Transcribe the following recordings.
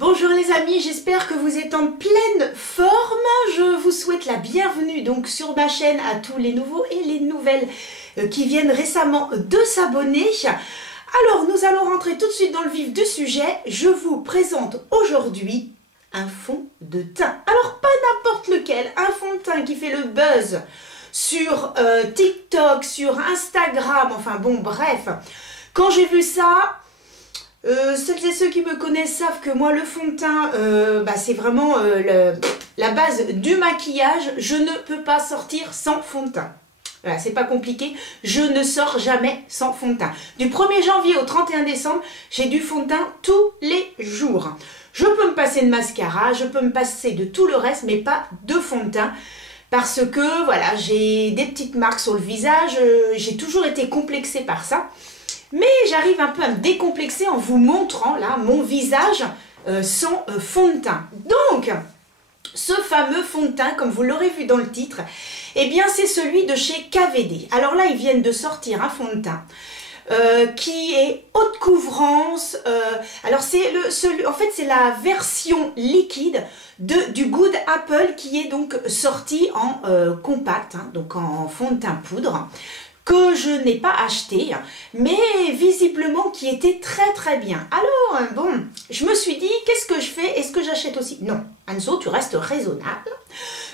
Bonjour les amis, j'espère que vous êtes en pleine forme. Je vous souhaite la bienvenue donc sur ma chaîne à tous les nouveaux et les nouvelles qui viennent récemment de s'abonner. Alors nous allons rentrer tout de suite dans le vif du sujet. Je vous présente aujourd'hui un fond de teint. Alors pas n'importe lequel, un fond de teint qui fait le buzz sur TikTok, sur Instagram, enfin bon bref. Quand j'ai vu ça... celles et ceux qui me connaissent savent que moi le fond de teint c'est vraiment la base du maquillage. Je ne peux pas sortir sans fond de teint. Voilà, c'est pas compliqué, je ne sors jamais sans fond de teint. Du 1er janvier au 31 décembre, j'ai du fond de teint tous les jours. Je peux me passer de mascara, je peux me passer de tout le reste, mais pas de fond de teint. Parce que voilà, j'ai des petites marques sur le visage, j'ai toujours été complexée par ça. Mais j'arrive un peu à me décomplexer en vous montrant là mon visage sans fond de teint. Donc, ce fameux fond de teint, comme vous l'aurez vu dans le titre, eh bien c'est celui de chez KVD. Alors là, ils viennent de sortir un fond de teint qui est haute couvrance. Alors en fait, c'est la version liquide du Good Apple qui est donc sorti en compact, hein, donc en fond de teint poudre, que je n'ai pas acheté, mais visiblement qui était très bien. Alors, bon, je me suis dit, qu'est-ce que je fais? Est-ce que j'achète aussi? Non, Anso, tu restes raisonnable.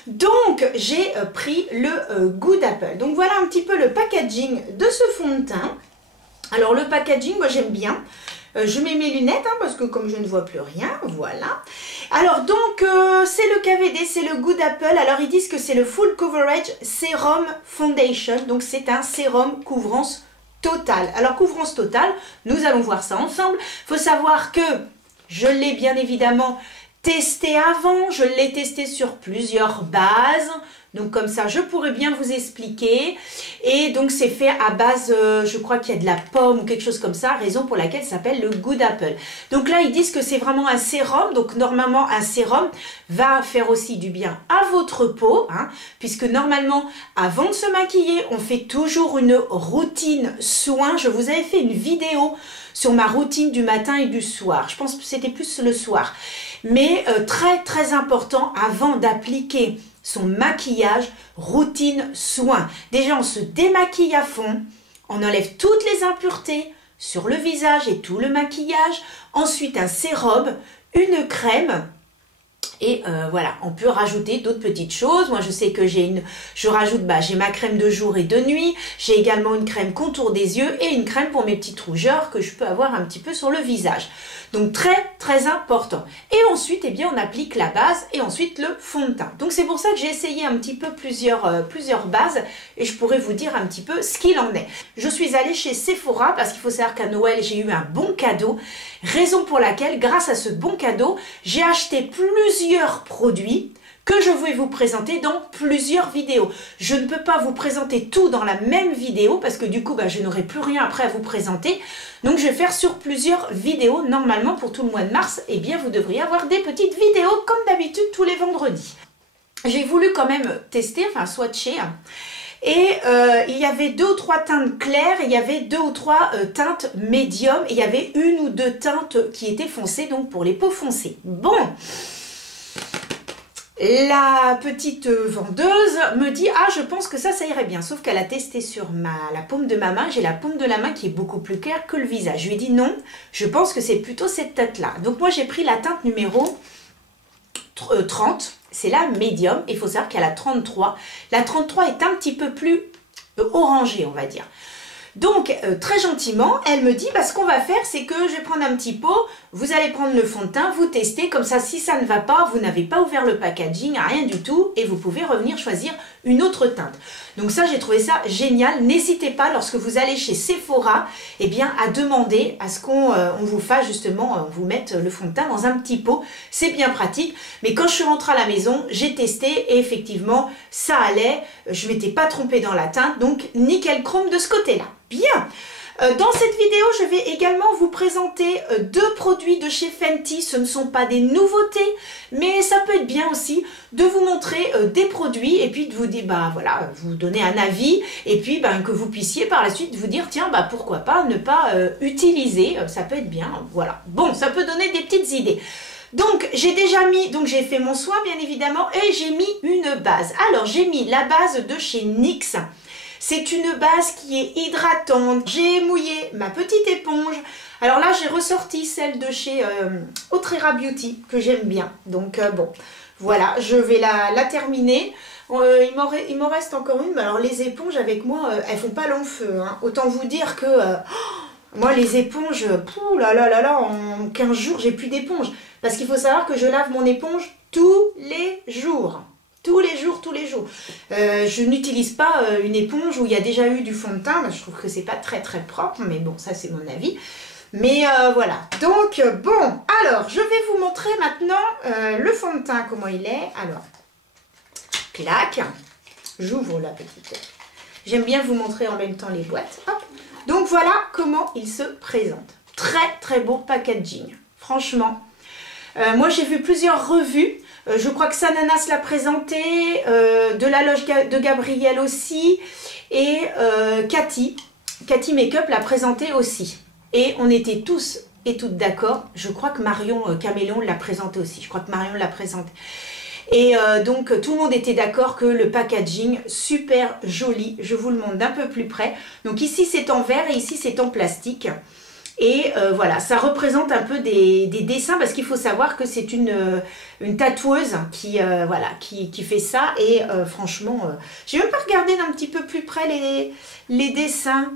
Donc, j'ai pris le Good Apple. Donc, voilà un petit peu le packaging de ce fond de teint. Alors, le packaging, moi, j'aime bien. Je mets mes lunettes, hein, parce que comme je ne vois plus rien, voilà. Alors donc, c'est le KVD, c'est le Good Apple. Alors ils disent que c'est le Full Coverage Serum Foundation. Donc c'est un sérum couvrance totale. Alors couvrance totale, nous allons voir ça ensemble. Il faut savoir que je l'ai bien évidemment testé avant. Je l'ai testé sur plusieurs bases. Donc comme ça, je pourrais bien vous expliquer. Et donc c'est fait à base, je crois qu'il y a de la pomme ou quelque chose comme ça, raison pour laquelle ça s'appelle le Good Apple. Donc là, ils disent que c'est vraiment un sérum. Donc normalement, un sérum va faire aussi du bien à votre peau, hein, puisque normalement, avant de se maquiller, on fait toujours une routine soin. Je vous avais fait une vidéo sur ma routine du matin et du soir. Je pense que c'était plus le soir. Mais très important, avant d'appliquer son maquillage, routine, soin. Déjà, on se démaquille à fond, on enlève toutes les impuretés sur le visage et tout le maquillage. Ensuite, un sérum, une crème. Et voilà, on peut rajouter d'autres petites choses. Moi, je sais que je rajoute, j'ai ma crème de jour et de nuit. J'ai également une crème contour des yeux et une crème pour mes petites rougeurs que je peux avoir un petit peu sur le visage. Donc, très important. Et ensuite, eh bien, on applique la base et ensuite le fond de teint. Donc, c'est pour ça que j'ai essayé un petit peu plusieurs bases et je pourrais vous dire un petit peu ce qu'il en est. Je suis allée chez Sephora parce qu'il faut savoir qu'à Noël, j'ai eu un bon cadeau. Raison pour laquelle, grâce à ce bon cadeau, j'ai acheté plusieurs produits que je vais vous présenter dans plusieurs vidéos. Je ne peux pas vous présenter tout dans la même vidéo parce que du coup, je n'aurai plus rien après à vous présenter. Donc, je vais faire sur plusieurs vidéos. Normalement, pour tout le mois de mars, eh bien, vous devriez avoir des petites vidéos comme d'habitude tous les vendredis. J'ai voulu quand même tester, enfin swatcher. Et il y avait 2 ou 3 teintes claires, il y avait 2 ou 3 teintes médium, et il y avait 1 ou 2 teintes qui étaient foncées, donc pour les peaux foncées. Bon, la petite vendeuse me dit « Ah, je pense que ça irait bien », sauf qu'elle a testé sur la paume de ma main. J'ai la paume de la main qui est beaucoup plus claire que le visage. Je lui ai dit « Non, je pense que c'est plutôt cette teinte-là ». Donc moi, j'ai pris la teinte numéro 30. C'est la médium, il faut savoir qu'il y a la 33. La 33 est un petit peu plus orangée, on va dire. Donc, très gentiment, elle me dit, ce qu'on va faire, c'est que je vais prendre un petit pot, vous allez prendre le fond de teint, vous testez, comme ça, si ça ne va pas, vous n'avez pas ouvert le packaging, rien du tout, et vous pouvez revenir choisir une autre teinte. Donc ça, j'ai trouvé ça génial. N'hésitez pas, lorsque vous allez chez Sephora, eh bien, à demander à ce qu'on vous fasse justement, vous mette le fond de teint dans un petit pot. C'est bien pratique. Mais quand je suis rentrée à la maison, j'ai testé et effectivement, ça allait. Je ne m'étais pas trompée dans la teinte, donc nickel chrome de ce côté-là. Bien. Dans cette vidéo, je vais également vous présenter 2 produits de chez Fenty. Ce ne sont pas des nouveautés, mais ça peut être bien aussi de vous montrer des produits et puis de vous dire, voilà, vous donner un avis et puis que vous puissiez par la suite vous dire, tiens, pourquoi pas ne pas utiliser, ça peut être bien, voilà. Bon, ça peut donner des petites idées. Donc j'ai déjà mis, donc j'ai fait mon soin bien évidemment et j'ai mis une base. Alors j'ai mis la base de chez NYX. C'est une base qui est hydratante. J'ai mouillé ma petite éponge. Alors là j'ai ressorti celle de chez Autrera Beauty que j'aime bien. Donc bon, voilà, je vais la terminer. Il m'en reste encore une, mais alors les éponges avec moi, elles font pas long feu. Hein. Autant vous dire que moi les éponges, en 15 jours j'ai plus d'éponge. Parce qu'il faut savoir que je lave mon éponge tous les jours. Tous les jours, tous les jours. Je n'utilise pas une éponge où il y a déjà eu du fond de teint. Je trouve que c'est pas très très propre, mais bon, ça c'est mon avis. Mais voilà. Donc bon, alors je vais vous montrer maintenant le fond de teint, comment il est. Alors, clac, j'ouvre la petite. J'aime bien vous montrer en même temps les boîtes. Hop. Donc voilà comment il se présente. Très très beau packaging. Franchement, moi j'ai vu plusieurs revues. Je crois que Sananas l'a présenté, de la loge de Gabriel aussi, et Cathy Makeup l'a présenté aussi. Et on était tous et toutes d'accord. Je crois que Marion Caméléon l'a présenté aussi. Je crois que Marion l'a présenté. Et donc tout le monde était d'accord que le packaging, super joli. Je vous le montre d'un peu plus près. Donc ici c'est en verre et ici c'est en plastique. Et voilà, ça représente un peu des dessins parce qu'il faut savoir que c'est une tatoueuse qui, voilà, qui fait ça. Et franchement, j'ai même pas regardé d'un petit peu plus près les dessins.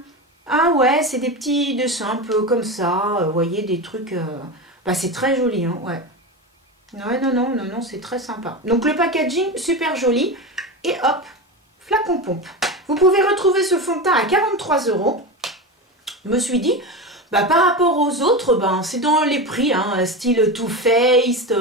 Ah ouais, c'est des petits dessins un peu comme ça, vous voyez, des trucs... bah c'est très joli, hein, ouais. Ouais, non, c'est très sympa. Donc le packaging, super joli. Et hop, flacon pompe. Vous pouvez retrouver ce fond de teint à 43 €. Je me suis dit... Bah, par rapport aux autres, ben, c'est dans les prix, hein, style Too Faced,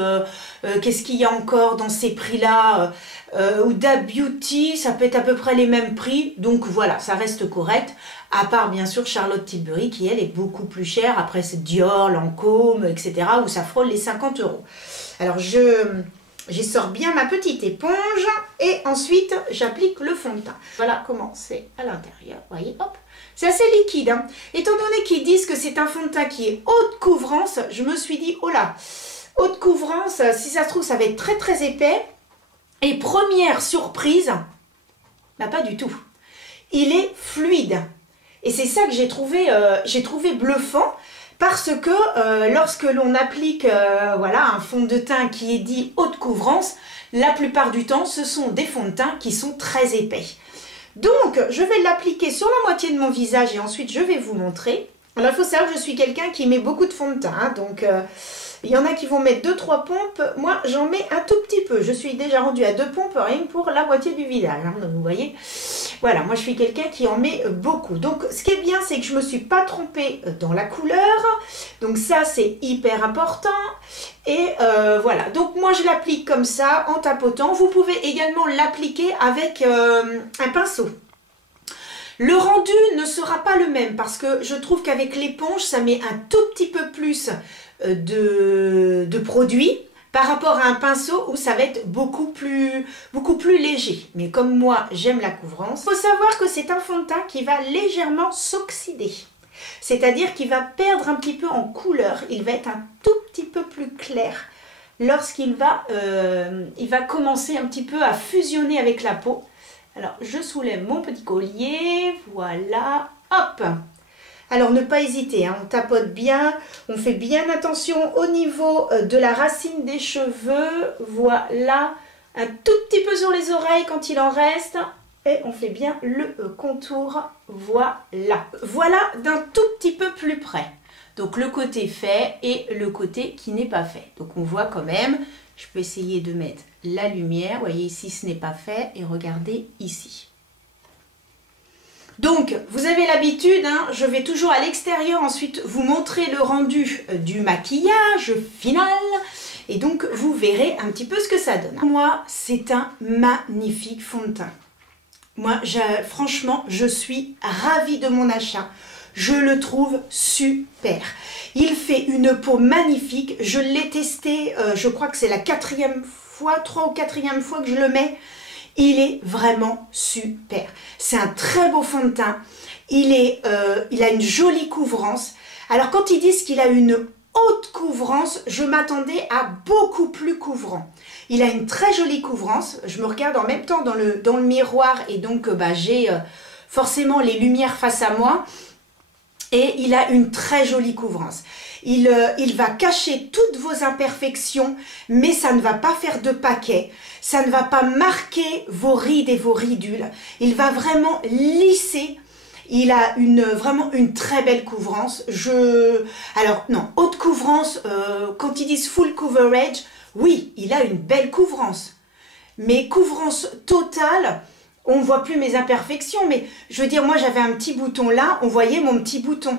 qu'est-ce qu'il y a encore dans ces prix-là, Huda Beauty, ça peut être à peu près les mêmes prix, donc voilà, ça reste correct, à part bien sûr Charlotte Tilbury, qui elle est beaucoup plus chère, après c'est Dior, Lancôme, etc., où ça frôle les 50 €. Alors j'y sors bien ma petite éponge, et ensuite j'applique le fond de teint. Voilà comment c'est à l'intérieur, vous voyez, hop. C'est assez liquide, hein. Étant donné qu'ils disent que c'est un fond de teint qui est haute couvrance, je me suis dit, oh là, haute couvrance, si ça se trouve, ça va être très très épais. Et première surprise, bah pas du tout. Il est fluide. Et c'est ça que j'ai trouvé bluffant, parce que lorsque l'on applique voilà, un fond de teint qui est dit haute couvrance, la plupart du temps, ce sont des fonds de teint qui sont très épais. Donc, je vais l'appliquer sur la moitié de mon visage et ensuite je vais vous montrer. Alors, il faut savoir que je suis quelqu'un qui met beaucoup de fond de teint. Hein, donc, il y en a qui vont mettre 2-3 pompes. Moi, j'en mets un tout petit peu. Je suis déjà rendue à 2 pompes rien que pour la moitié du visage. Hein, donc, vous voyez, voilà, moi je suis quelqu'un qui en met beaucoup. Donc, ce qui est bien, c'est que je ne me suis pas trompée dans la couleur. Donc, ça, c'est hyper important. Et voilà, donc moi je l'applique comme ça en tapotant. Vous pouvez également l'appliquer avec un pinceau. Le rendu ne sera pas le même parce que je trouve qu'avec l'éponge, ça met un tout petit peu plus de produit par rapport à un pinceau où ça va être beaucoup plus léger. Mais comme moi, j'aime la couvrance, il faut savoir que c'est un fond de teint qui va légèrement s'oxyder. C'est-à-dire qu'il va perdre un petit peu en couleur, il va être un tout petit peu plus clair lorsqu'il va, il va commencer un petit peu à fusionner avec la peau. Alors, je soulève mon petit collier, voilà, hop. Alors, ne pas hésiter, hein, on tapote bien, on fait bien attention au niveau de la racine des cheveux, voilà, un tout petit peu sur les oreilles quand il en reste. Et on fait bien le contour, voilà. Voilà d'un tout petit peu plus près. Donc le côté fait et le côté qui n'est pas fait. Donc on voit quand même, je peux essayer de mettre la lumière. Vous voyez ici ce n'est pas fait et regardez ici. Donc vous avez l'habitude, hein, je vais toujours à l'extérieur ensuite vous montrer le rendu du maquillage final. Et donc vous verrez un petit peu ce que ça donne. Pour moi c'est un magnifique fond de teint. Moi, franchement, je suis ravie de mon achat. Je le trouve super. Il fait une peau magnifique. Je l'ai testé, je crois que c'est la 4e fois, 3e ou 4e fois que je le mets. Il est vraiment super. C'est un très beau fond de teint. Il a une jolie couvrance. Alors, quand ils disent qu'il a une haute couvrance, je m'attendais à beaucoup plus couvrant. Il a une très jolie couvrance, je me regarde en même temps dans le miroir et donc j'ai forcément les lumières face à moi et il a une très jolie couvrance. Il va cacher toutes vos imperfections, mais ça ne va pas faire de paquet, ça ne va pas marquer vos rides et vos ridules, il va vraiment lisser. Il a vraiment une très belle couvrance. Alors non, haute couvrance, quand ils disent full coverage, oui, il a une belle couvrance. Mais couvrance totale, on ne voit plus mes imperfections. Mais je veux dire, moi j'avais un petit bouton là, on voyait mon petit bouton.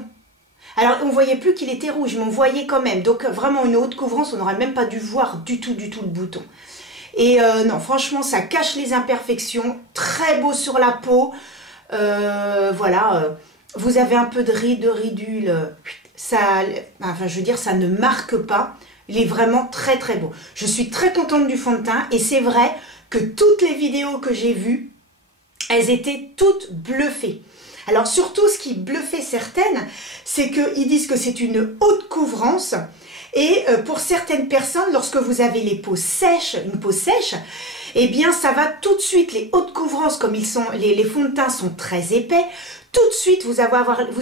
Alors on ne voyait plus qu'il était rouge, mais on voyait quand même. Donc vraiment une haute couvrance, on n'aurait même pas dû voir du tout le bouton. Et non, franchement, ça cache les imperfections. Très beau sur la peau. Voilà, vous avez un peu de rides, de ridules, enfin je veux dire, ça ne marque pas, il est vraiment très très beau. Je suis très contente du fond de teint et c'est vrai que toutes les vidéos que j'ai vues, elles étaient toutes bluffées. Alors surtout ce qui bluffait certaines, c'est qu'ils disent que c'est une haute couvrance et pour certaines personnes, lorsque vous avez les peaux sèches, une peau sèche, eh bien ça va tout de suite, les hautes couvrances comme ils sont, les fonds de teint sont très épais, tout de suite vous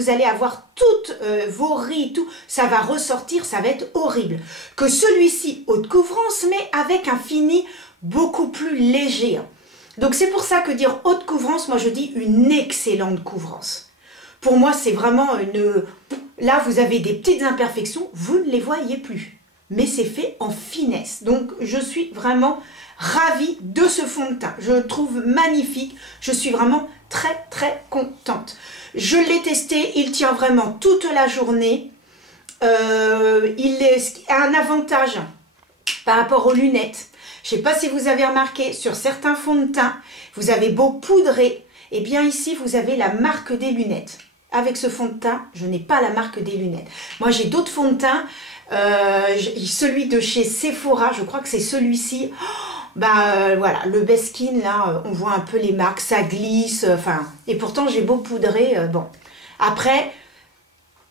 allez avoir toutes vos rides, tout, ça va ressortir, ça va être horrible. Que celui-ci, haute couvrance, mais avec un fini beaucoup plus léger. Donc c'est pour ça que dire haute couvrance, moi je dis une excellente couvrance. Pour moi c'est vraiment une... Là vous avez des petites imperfections, vous ne les voyez plus. Mais c'est fait en finesse. Donc je suis vraiment ravie de ce fond de teint. Je le trouve magnifique. Je suis vraiment très très contente. Je l'ai testé, il tient vraiment toute la journée. Il a un avantage par rapport aux lunettes. Je ne sais pas si vous avez remarqué, sur certains fonds de teint, vous avez beau poudrer, et bien ici vous avez la marque des lunettes. Avec ce fond de teint, je n'ai pas la marque des lunettes. Moi j'ai d'autres fonds de teint, celui de chez Sephora, je crois que c'est celui-ci. Voilà, le Best Skin, là, on voit un peu les marques, ça glisse, enfin, et pourtant j'ai beau poudrer, bon. Après,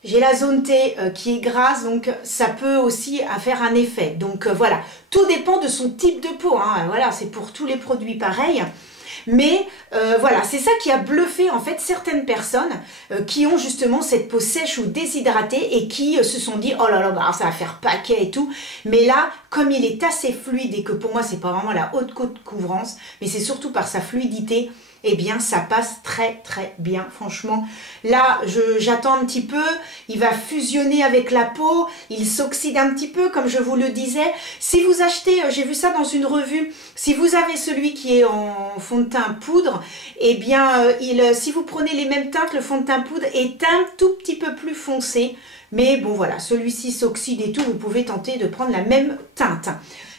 j'ai la zone T qui est grasse, donc ça peut aussi faire un effet. Donc voilà, tout dépend de son type de peau, hein. Voilà, c'est pour tous les produits pareils. Mais voilà, c'est ça qui a bluffé en fait certaines personnes qui ont justement cette peau sèche ou déshydratée et qui se sont dit « Oh là là, ça va faire paquet et tout ». Mais là, comme il est assez fluide et que pour moi, c'est pas vraiment la haute couvrance, mais c'est surtout par sa fluidité, eh bien ça passe très très bien, franchement. Là j'attends un petit peu, il va fusionner avec la peau, il s'oxyde un petit peu comme je vous le disais. Si vous achetez, j'ai vu ça dans une revue, si vous avez celui qui est en fond de teint poudre, eh bien si vous prenez les mêmes teintes, le fond de teint poudre est un tout petit peu plus foncé. Mais bon voilà, celui-ci s'oxyde et tout, vous pouvez tenter de prendre la même teinte.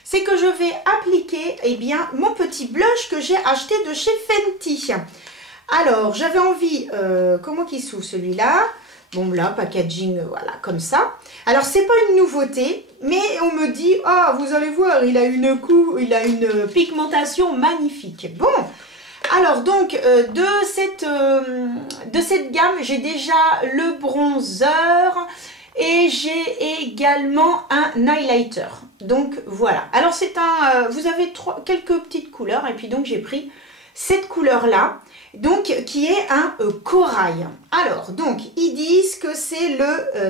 C'est que je vais appliquer mon petit blush que j'ai acheté de chez Fenty. Alors, j'avais envie, comment qu'il s'ouvre celui-là? Bon là, packaging, voilà, comme ça. Alors, c'est pas une nouveauté, mais on me dit, ah, vous allez voir, il a une pigmentation magnifique. Bon, alors donc, de cette gamme, j'ai déjà le bronzer. Et j'ai également un highlighter. Donc voilà. Alors c'est vous avez quelques petites couleurs. Et puis donc j'ai pris cette couleur-là. Donc qui est un corail. Alors donc ils disent que c'est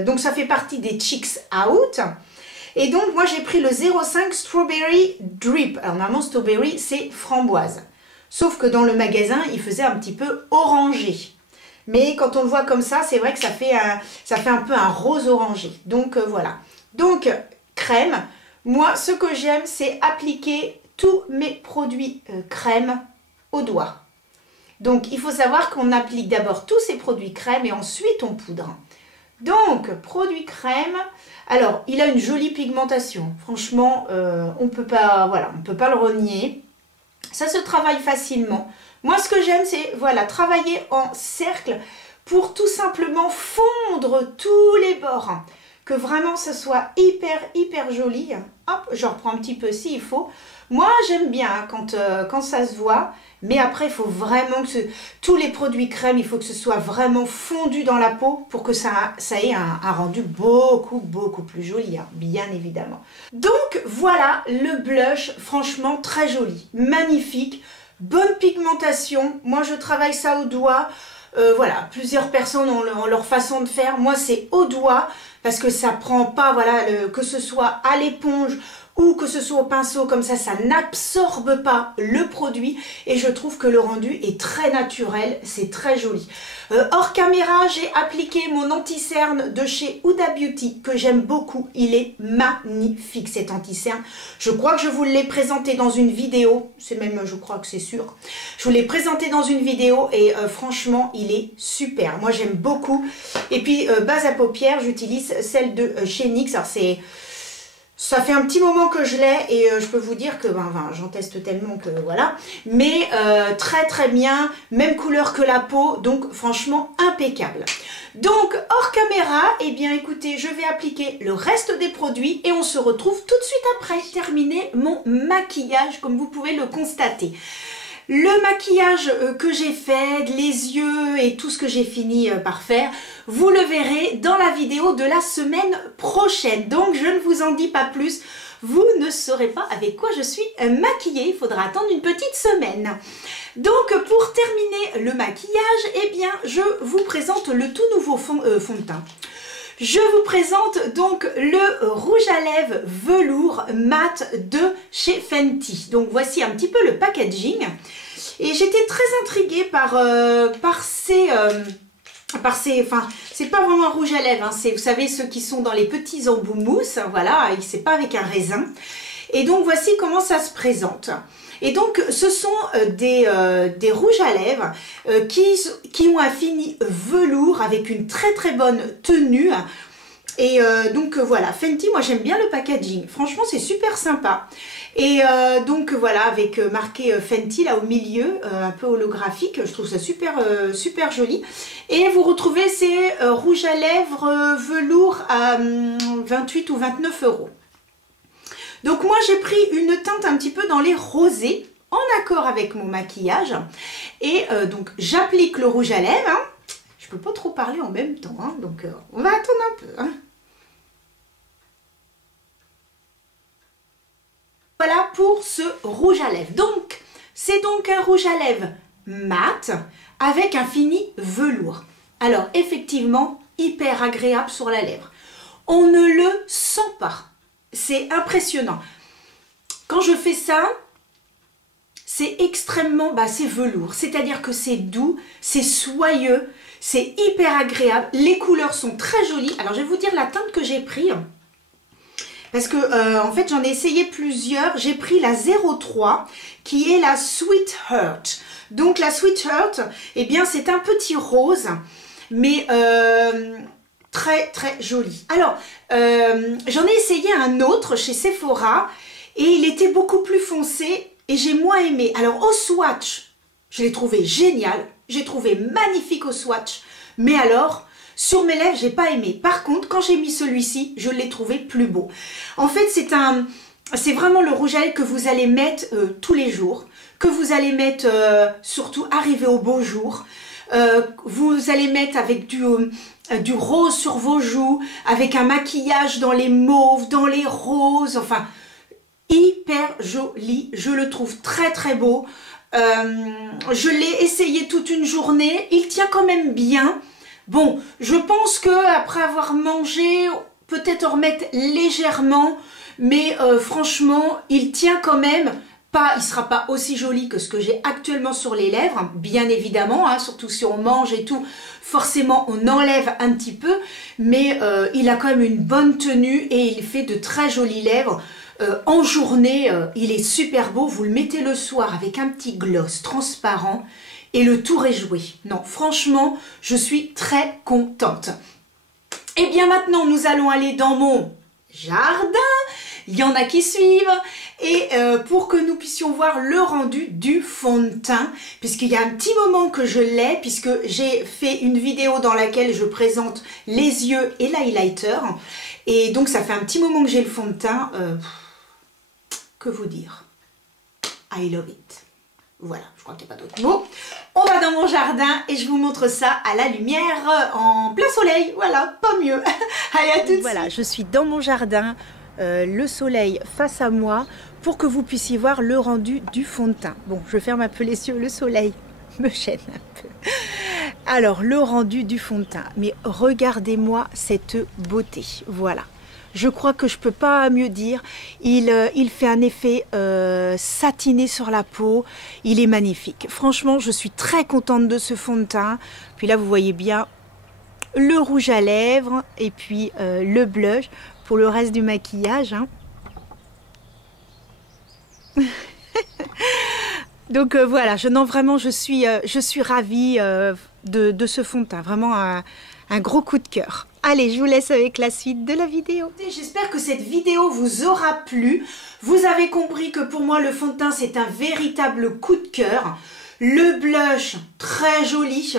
donc ça fait partie des Cheeks Out. Et donc moi j'ai pris le 05 Strawberry Drip. Alors normalement Strawberry c'est framboise. Sauf que dans le magasin il faisait un petit peu orangé. Mais quand on le voit comme ça, c'est vrai que ça fait un peu un rose orangé. Donc voilà. Donc crème, moi ce que j'aime c'est appliquer tous mes produits crème au doigt. Donc il faut savoir qu'on applique d'abord tous ces produits crème et ensuite on poudre. Donc produit crème, alors il a une jolie pigmentation. Franchement, on peut pas le renier. Ça se travaille facilement. Moi, ce que j'aime, c'est voilà, travailler en cercle pour tout simplement fondre tous les bords. que vraiment ce soit hyper joli. Hop, je reprends un petit peu s'il faut. Moi, j'aime bien hein, quand ça se voit. Mais après, il faut vraiment que tous les produits crème, il faut que ce soit vraiment fondu dans la peau pour que ça ait un rendu beaucoup plus joli, hein, bien évidemment. Donc voilà le blush, franchement très joli, magnifique, bonne pigmentation. Moi, je travaille ça au doigt. Voilà, plusieurs personnes ont leur façon de faire. Moi, c'est au doigt parce que ça prend pas, voilà, que ce soit à l'éponge ou que ce soit au pinceau, comme ça n'absorbe pas le produit et je trouve que le rendu est très naturel, c'est très joli. Hors caméra, j'ai appliqué mon anti-cerne de chez Huda Beauty que j'aime beaucoup, il est magnifique cet anti-cerne. Je crois que je vous l'ai présenté dans une vidéo, c'est même, je crois que c'est sûr. Je vous l'ai présenté dans une vidéo et franchement, il est super. Moi, j'aime beaucoup. Et puis, base à paupières, j'utilise celle de chez NYX. Alors, ça fait un petit moment que je l'ai et je peux vous dire que j'en teste tellement que voilà. Mais très bien, même couleur que la peau, donc franchement impeccable. Donc hors caméra, eh bien écoutez, je vais appliquer le reste des produits et on se retrouve tout de suite après terminer mon maquillage comme vous pouvez le constater. Le maquillage que j'ai fait, les yeux et tout ce que j'ai fini par faire, vous le verrez dans la vidéo de la semaine prochaine. Donc je ne vous en dis pas plus, vous ne saurez pas avec quoi je suis maquillée, il faudra attendre une petite semaine. Donc pour terminer le maquillage, eh bien je vous présente le tout nouveau fond de teint. Je vous présente donc le rouge à lèvres velours mat de chez Fenty. Donc voici un petit peu le packaging. Et j'étais très intriguée par ces... enfin, c'est pas vraiment un rouge à lèvres, hein, c'est, vous savez, ceux qui sont dans les petits embouts mousse, voilà, et c'est pas avec un raisin. Et donc voici comment ça se présente. Et donc ce sont des rouges à lèvres qui ont un fini velours avec une très bonne tenue. Et donc voilà, Fenty, moi j'aime bien le packaging, franchement c'est super sympa. Et donc voilà, avec marqué Fenty là au milieu, un peu holographique, je trouve ça super joli. Et vous retrouvez ces rouges à lèvres velours à 28 ou 29 €. Donc moi j'ai pris une teinte un petit peu dans les rosés, en accord avec mon maquillage. Et donc j'applique le rouge à lèvres, hein. Je peux pas trop parler en même temps, hein, donc on va attendre un peu. Hein. Voilà pour ce rouge à lèvres. Donc, c'est donc un rouge à lèvres mat avec un fini velours. Alors, effectivement, hyper agréable sur la lèvre. On ne le sent pas. C'est impressionnant. Quand je fais ça, c'est extrêmement, c'est velours. C'est-à-dire que c'est doux, c'est soyeux, c'est hyper agréable. Les couleurs sont très jolies. Alors, je vais vous dire la teinte que j'ai prise. Parce que en fait j'en ai essayé plusieurs, j'ai pris la 03 qui est la Sweet Heart. Donc la Sweet Heart, eh bien c'est un petit rose, mais très joli. Alors j'en ai essayé un autre chez Sephora et il était beaucoup plus foncé et j'ai moins aimé. Alors au swatch, je l'ai trouvé génial, j'ai trouvé magnifique au swatch, mais alors... Sur mes lèvres, j'ai pas aimé. Par contre, quand j'ai mis celui-ci, je l'ai trouvé plus beau. En fait, c'est vraiment le rouge à lèvres que vous allez mettre tous les jours, que vous allez mettre surtout arrivé au beau jour. Vous allez mettre avec du rose sur vos joues, avec un maquillage dans les mauves, dans les roses, enfin, hyper joli. Je le trouve très beau. Je l'ai essayé toute une journée. Il tient quand même bien. Bon, je pense que après avoir mangé, peut-être en remettre légèrement, mais franchement, il tient quand même pas, il sera pas aussi joli que ce que j'ai actuellement sur les lèvres, bien évidemment, hein, surtout si on mange et tout, forcément on enlève un petit peu, mais il a quand même une bonne tenue et il fait de très jolies lèvres. En journée, il est super beau, vous le mettez le soir avec un petit gloss transparent. Et le tour est joué. Non, franchement, je suis très contente. Et bien maintenant, nous allons aller dans mon jardin. Il y en a qui suivent. Et pour que nous puissions voir le rendu du fond de teint, puisqu'il y a un petit moment que je l'ai, puisque j'ai fait une vidéo dans laquelle je présente les yeux et l'highlighter. Et donc ça fait un petit moment que j'ai le fond de teint. Que vous dire? I love it. Voilà, je crois qu'il n'y a pas d'autre mot. On va dans mon jardin et je vous montre ça à la lumière en plein soleil. Voilà, pas mieux. Allez, à tout de suite. Voilà, je suis dans mon jardin, le soleil face à moi, pour que vous puissiez voir le rendu du fond de teint. Bon, je ferme un peu les yeux, le soleil me gêne un peu. Alors, le rendu du fond de teint. Mais regardez-moi cette beauté. Voilà. Je crois que je peux pas mieux dire. Il fait un effet satiné sur la peau. Il est magnifique. Franchement, je suis très contente de ce fond de teint. Puis là, vous voyez bien le rouge à lèvres et puis le blush pour le reste du maquillage. Hein. Donc voilà, je suis ravie de ce fond de teint. Vraiment un gros coup de cœur. Allez, je vous laisse avec la suite de la vidéo. J'espère que cette vidéo vous aura plu. Vous avez compris que pour moi, le fond de teint, c'est un véritable coup de cœur. Le blush, très joli.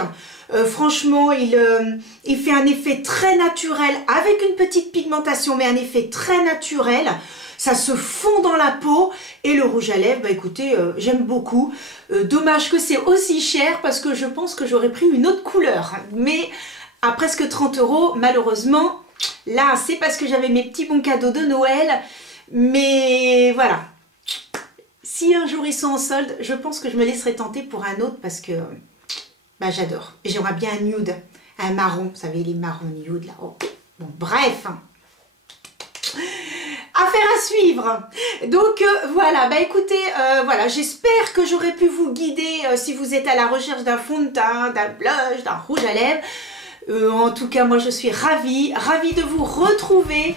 Franchement, il fait un effet très naturel avec une petite pigmentation, mais un effet très naturel. Ça se fond dans la peau. Et le rouge à lèvres, bah écoutez, j'aime beaucoup. Dommage que c'est aussi cher parce que je pense que j'aurais pris une autre couleur. Mais à presque 30 €, malheureusement, là, c'est parce que j'avais mes petits bons cadeaux de Noël. Mais voilà. Si un jour ils sont en solde, je pense que je me laisserai tenter pour un autre parce que bah, j'adore. Et j'aimerais bien un nude, un marron. Vous savez, les marrons nude là. Oh. Bon, bref. Affaire à suivre. Donc voilà, bah écoutez, voilà, j'espère que j'aurais pu vous guider si vous êtes à la recherche d'un fond de teint, d'un blush, d'un rouge à lèvres. En tout cas, moi je suis ravie de vous retrouver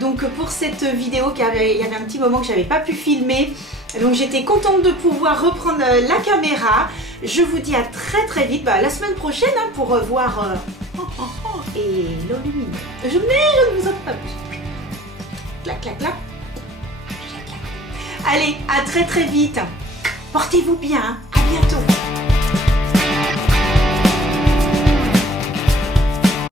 donc pour cette vidéo, car il y avait un petit moment que j'avais pas pu filmer. Donc j'étais contente de pouvoir reprendre la caméra. Je vous dis à très vite, bah, la semaine prochaine hein, pour voir et l'aluminium. Mais je ne vous en pas plus. Clac, clac, clac. Allez, à très vite. Portez-vous bien. À bientôt.